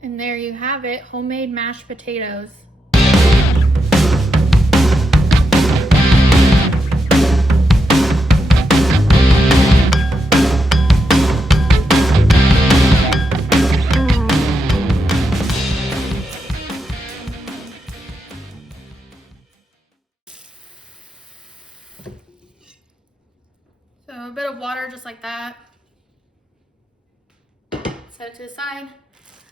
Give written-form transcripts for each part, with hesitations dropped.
And there you have it, homemade mashed potatoes. So a bit of water just like that. Set it to the side.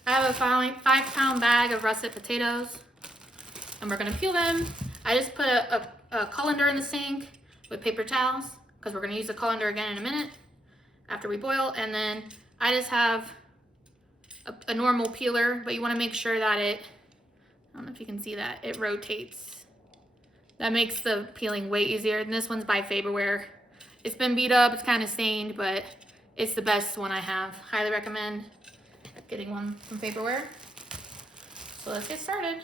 I have a 5-pound bag of russet potatoes and we're gonna peel them. I just put a colander in the sink with paper towels because we're gonna use the colander again in a minute after we boil. And then I just have a normal peeler, but you wanna make sure that I don't know if you can see that, it rotates. That makes the peeling way easier. And this one's by Faberware. It's been beat up, it's kind of stained, but it's the best one I have. Highly recommend getting one from Faberware. So let's get started.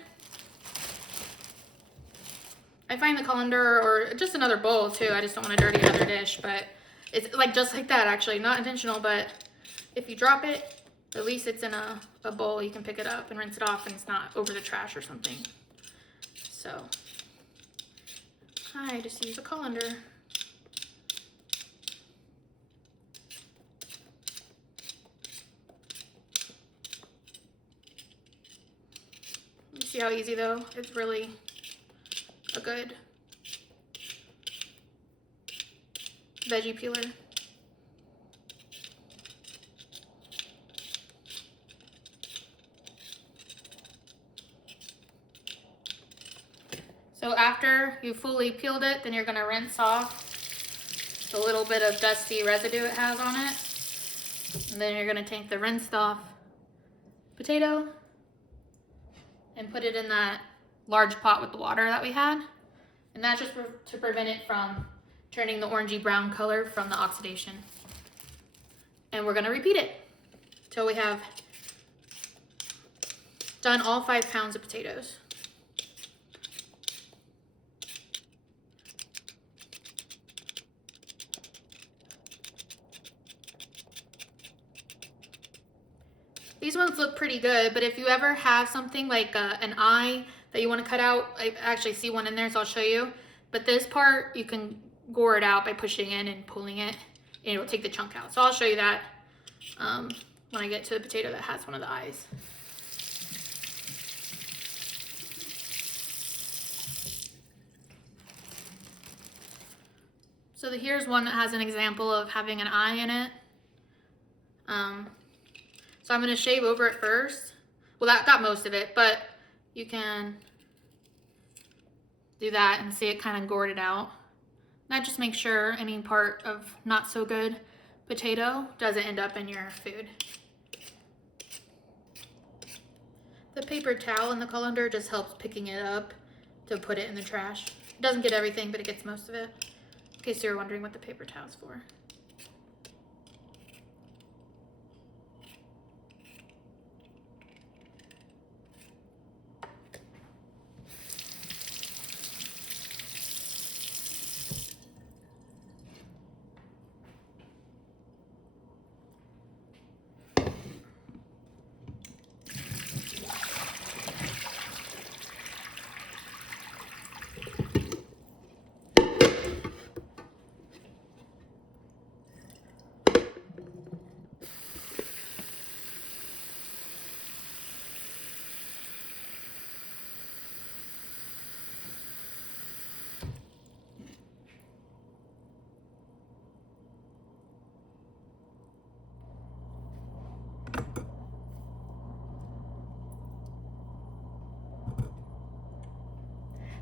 I find the colander, or just another bowl too, I just don't want to dirty another dish, but it's like just like that actually, not intentional, but if you drop it, at least it's in a bowl, you can pick it up and rinse it off and it's not over the trash or something. So I just use a colander. You see how easy though? It's really a good veggie peeler. So after you fully peeled it, then you're gonna rinse off the little bit of dusty residue it has on it. And then you're gonna take the rinsed off potato and put it in that large pot with the water that we had. And that's just to prevent it from turning the orangey brown color from the oxidation. And we're gonna repeat it till we have done all 5 pounds of potatoes. These ones look pretty good, but if you ever have something like an eye that you want to cut out, I actually see one in there, so I'll show you. But this part, you can gore it out by pushing in and pulling it, and it'll take the chunk out. So I'll show you that when I get to the potato that has one of the eyes. So here's one that has an example of having an eye in it. So I'm gonna shave over it first. Well, that got most of it, but you can do that and see it kind of gored it out. That just makes sure any part of not so good potato doesn't end up in your food. The paper towel in the colander just helps picking it up to put it in the trash. It doesn't get everything, but it gets most of it. In case you're wondering what the paper towel's for.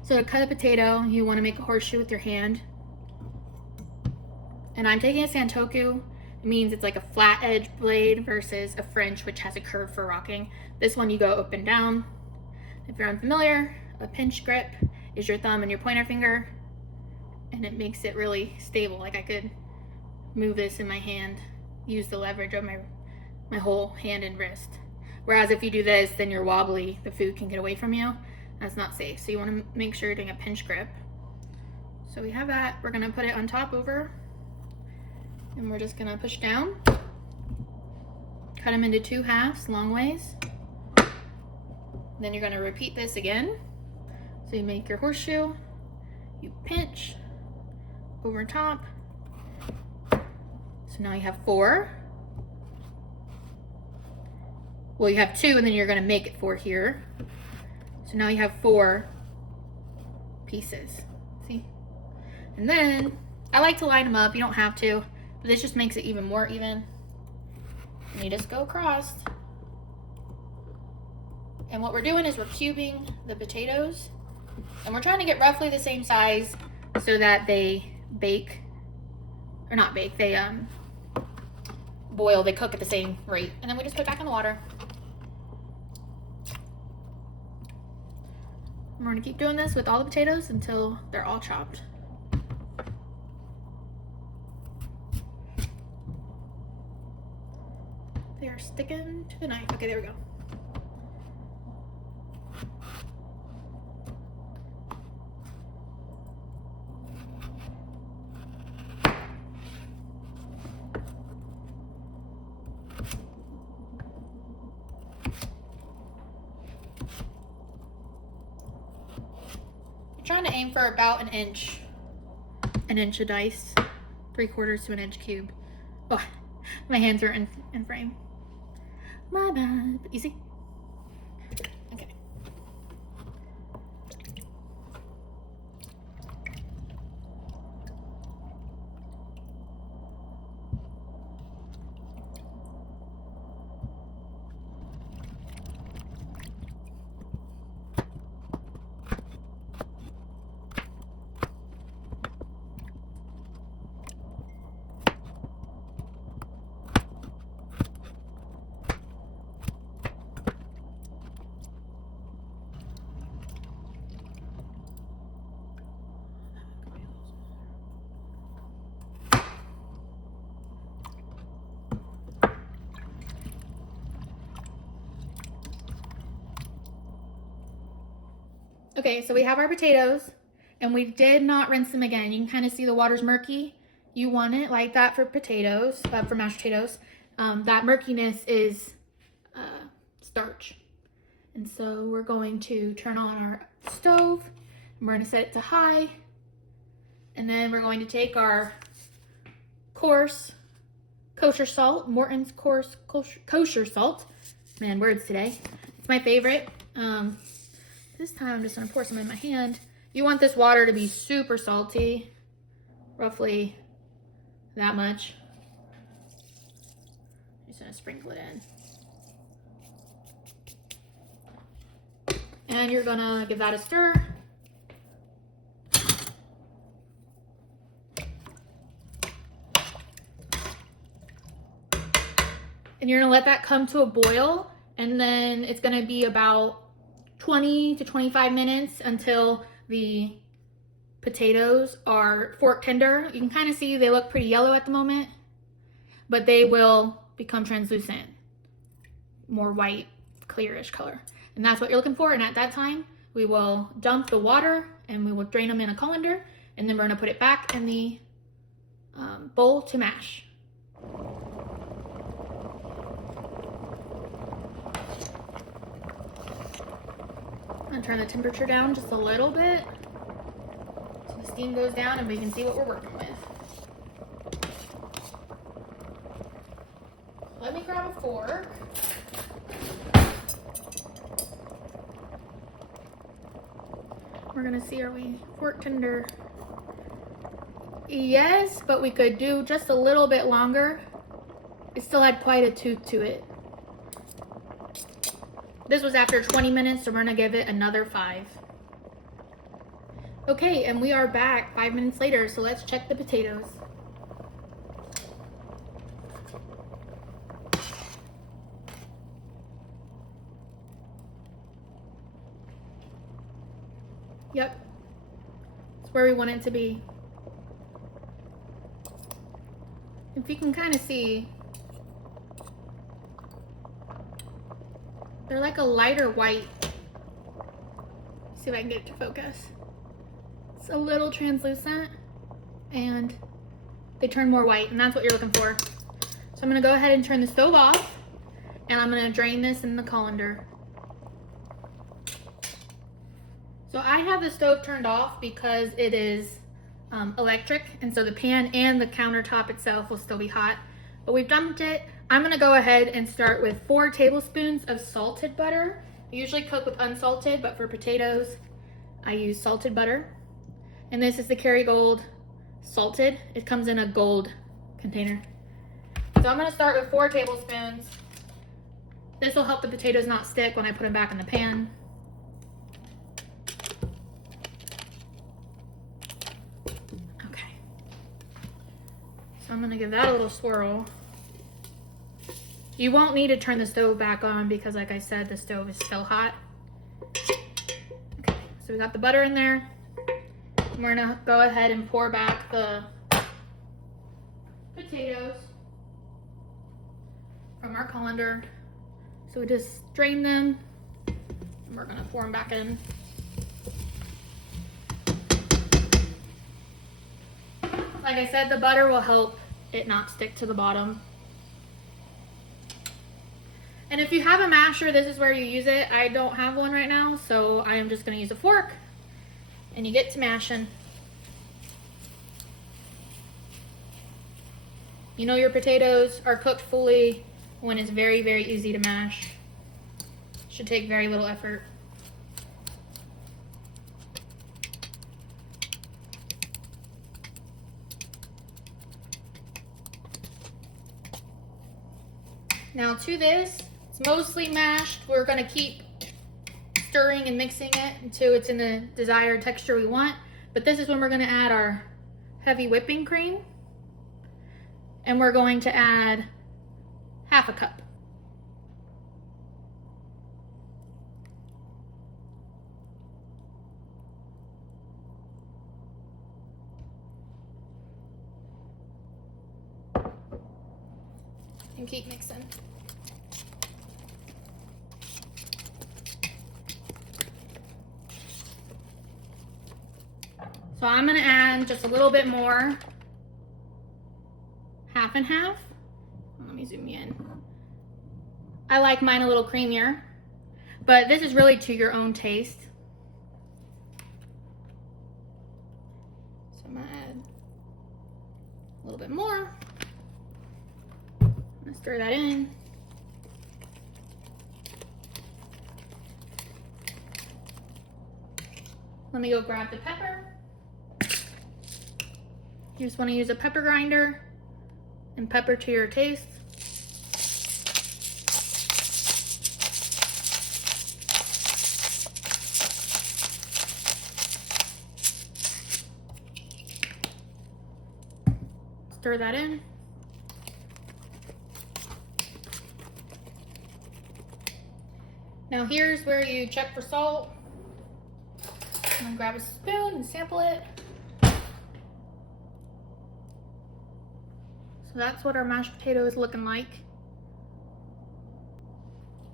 So to cut a potato, you want to make a horseshoe with your hand. And I'm taking a santoku. It means it's like a flat edge blade versus a French, which has a curve for rocking. This one you go up and down. If you're unfamiliar, a pinch grip is your thumb and your pointer finger, and it makes it really stable. Like I could move this in my hand, use the leverage of my whole hand and wrist. Whereas if you do this, then you're wobbly, the food can get away from you. That's not safe. So you want to make sure you're doing a pinch grip. So we have that. We're going to put it on top over, and we're just going to push down. Cut them into 2 halves, long ways. Then you're gonna repeat this again. So you make your horseshoe, you pinch over top. So now you have 4. Well, you have 2 and then you're gonna make it 4 here. So now you have 4 pieces, see? And then, I like to line them up, you don't have to, but this just makes it even more even. And you just go across. And what we're doing is we're cubing the potatoes, and we're trying to get roughly the same size so that they bake, or not bake, they boil, they cook at the same rate. And then we just put it back in the water. And we're gonna keep doing this with all the potatoes until they're all chopped. They are sticking to the knife. Okay, there we go. Trying to aim for about an inch of dice, 3/4 to an inch cube. Oh, my hands are in frame. My bad. Easy. Okay. Okay, so we have our potatoes, and we did not rinse them again. You can kind of see the water's murky. You want it like that for potatoes, for mashed potatoes. That murkiness is starch. And so we're going to turn on our stove, and we're going to set it to high. And then we're going to take our coarse kosher salt, Morton's coarse kosher salt. Man, words today. It's my favorite. This time I'm just gonna pour some in my hand. You want this water to be super salty, roughly that much. Just gonna sprinkle it in. And you're gonna give that a stir. And you're gonna let that come to a boil, and then it's gonna be about 20 to 25 minutes until the potatoes are fork tender. You can kind of see they look pretty yellow at the moment, but they will become translucent, more white, clearish color. And that's what you're looking for. And at that time, we will dump the water and we will drain them in a colander, and then we're gonna put it back in the bowl to mash. I'm gonna turn the temperature down just a little bit so the steam goes down and we can see what we're working with. Let me grab a fork. We're gonna see, are we fork tender? Yes, but we could do just a little bit longer. It still had quite a tooth to it. This was after 20 minutes, so we're gonna give it another 5. Okay, and we are back 5 minutes later, so let's check the potatoes. Yep, it's where we want it to be. If you can kind of see, they're like a lighter white. See if I can get it to focus. It's a little translucent and they turn more white, and that's what you're looking for. So I'm gonna go ahead and turn the stove off, and I'm gonna drain this in the colander. So I have the stove turned off because it is electric, and so the pan and the countertop itself will still be hot. But we've dumped it. I'm gonna go ahead and start with 4 tablespoons of salted butter. I usually cook with unsalted, but for potatoes, I use salted butter. And this is the Kerrygold salted. It comes in a gold container. So I'm gonna start with 4 tablespoons. This will help the potatoes not stick when I put them back in the pan. Okay. So I'm gonna give that a little swirl. You won't need to turn the stove back on because, like I said, the stove is still hot. Okay, so we got the butter in there. And we're gonna go ahead and pour back the potatoes from our colander. So we just drain them and we're gonna pour them back in. Like I said, the butter will help it not stick to the bottom. And if you have a masher, this is where you use it. I don't have one right now, so I am just gonna use a fork and you get to mashing. You know your potatoes are cooked fully when it's very, very easy to mash. Should take very little effort. Now to this, it's mostly mashed. We're gonna keep stirring and mixing it until it's in the desired texture we want. But this is when we're gonna add our heavy whipping cream. And we're going to add half a cup. And keep mixing. So I'm gonna add just a little bit more, half and half. Let me zoom in. I like mine a little creamier, but this is really to your own taste. So I'm gonna add a little bit more. I'm gonna stir that in. Let me go grab the pepper. You just want to use a pepper grinder and pepper to your taste. Stir that in. Now here's where you check for salt. I'm gonna grab a spoon and sample it. So that's what our mashed potato is looking like.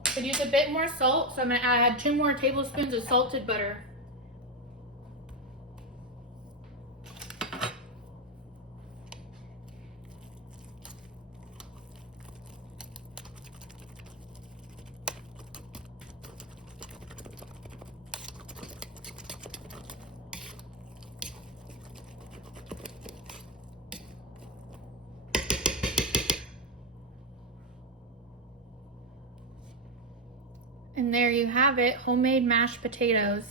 Could use a bit more salt, so I'm gonna add 2 more tablespoons of salted butter. And there you have it, homemade mashed potatoes.